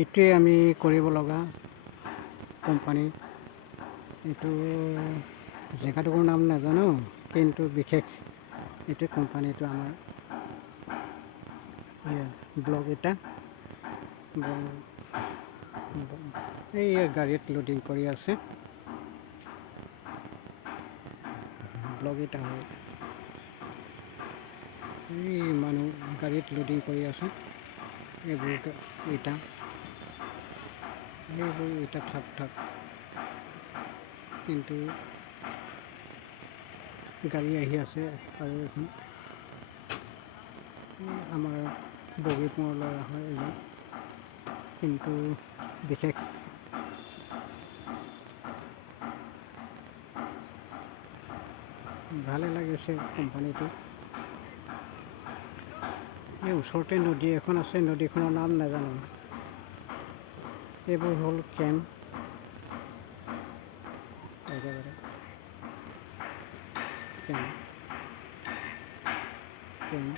এইটোৱে আমি কৰিব লগা কোম্পানী। এইটো জেগাটোৰ নাম নাজানো, কিন্তু বিশেষ এইটো কোম্পানীটো আমাৰ ব্লক এটা এই গাড়ীত লোডিং কৰি আছে। ব্লক এটা হয়, এই মানুহ গাড়ীত লোডিং কৰি আছে। এইবোৰ ইটা ঠাক ঠাক, কিন্তু গাড়ী আহি আছে। আৰু এখন আমাৰ বগীপুৰৰ ল'ৰা হয় এজন, কিন্তু বিশেষ ভালে লাগিছে কোম্পানীটো। এই ওচৰতে নদী এখন আছে, নদীখনৰ নাম নাজানো। এইবোৰ হ'ল কেম্প, একেবাৰে কেম্প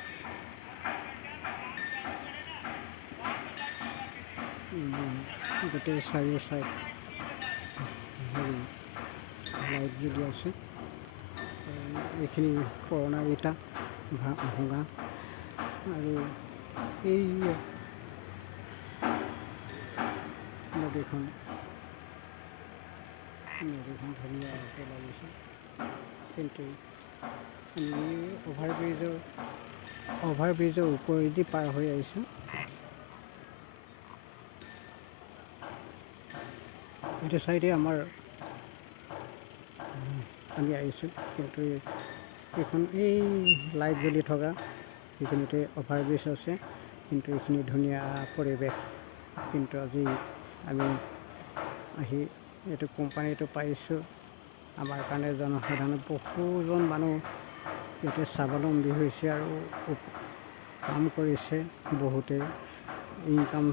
গোটেই চাৰিও চাইড হেৰি লাইট জ্বলি আছে। এইখিনি পুৰণা ইটা ভঙা, আৰু এই নদীখন ধুনীয়াকৈ লাগিছে। কিন্তু আমি অভাৰব্ৰিজৰ ওপৰেদি পাৰ হৈ আহিছোঁ। এইটো চাইডে আমি আহিছোঁ, কিন্তু এইখন এই লাইট জ্বলি থকা সেইখিনিতে অভাৰব্ৰিজ আছে। কিন্তু এইখিনি ধুনীয়া পৰিৱেশ। কিন্তু আজি আমি আহি এইটো কোম্পানীটো পাইছোঁ। আমাৰ কাৰণে জনসাধাৰণ বহুজন মানুহ ইয়াতে স্বাৱলম্বী হৈছে আৰু কাম কৰিছে। বহুতে ইনকাম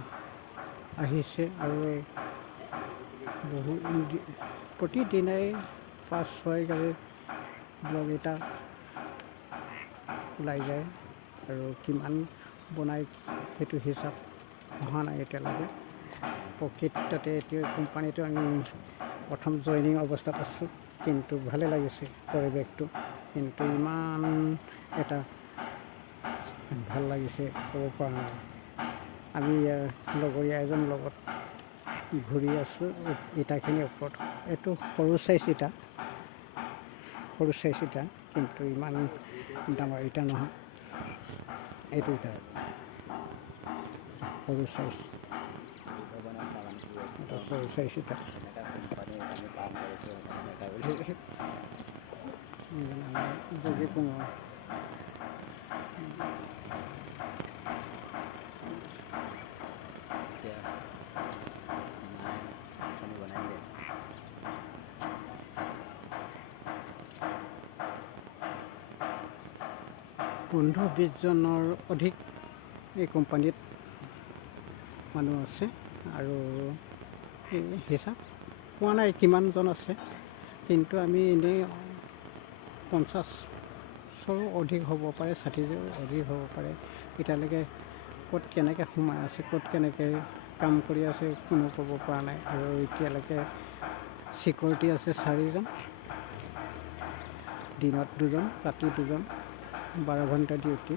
আহিছে, আৰু প্ৰতিদিনাই 5-6 গাড়ী ব্লক ইটা ওলাই যায়। আৰু কিমান বনাই সেইটো হিচাপ অহা নাই এতিয়ালৈকে। প্ৰকৃততে এতিয়া কোম্পানীটো আমি প্ৰথম জইনিং অৱস্থাত আছোঁ, কিন্তু ভালে লাগিছে পৰিৱেশটো। কিন্তু ইমান এটা ভাল লাগিছে ক'ব পৰা নাই। আমি লগৰীয়া এজন লগত ঘূৰি আছোঁ ইটাখিনিৰ ওপৰত। এইটো সৰু চাইজ ইটা, কিন্তু ইমান ডাঙৰ ইটা নহয়। এইটো ইটা সৰু চাইজ ইটা। বগীপুঙৰ পোন্ধৰ 20 জনৰ অধিক এই কোম্পানীত মানুহ আছে, আৰু হিচাপ পোৱা নাই কিমানজন আছে। কিন্তু আমি এনেই 50ৰো অধিক হ'ব পাৰে, 60ৰো অধিক হ'ব পাৰে। এতিয়ালৈকে ক'ত কেনেকৈ সোমাই আছে, ক'ত কেনেকৈ কাম কৰি আছে কোনো ক'ব পৰা নাই। আৰু এতিয়ালৈকে ছিকিউৰিটি আছে 4জন, দিনত 2জন, ৰাতি 2জন, 12 ঘণ্টা ডিউটি।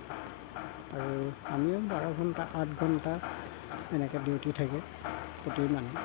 আৰু আমিও 12 ঘণ্টা 8 ঘণ্টা এনেকৈ ডিউটি থাকে প্ৰতি মানুহ।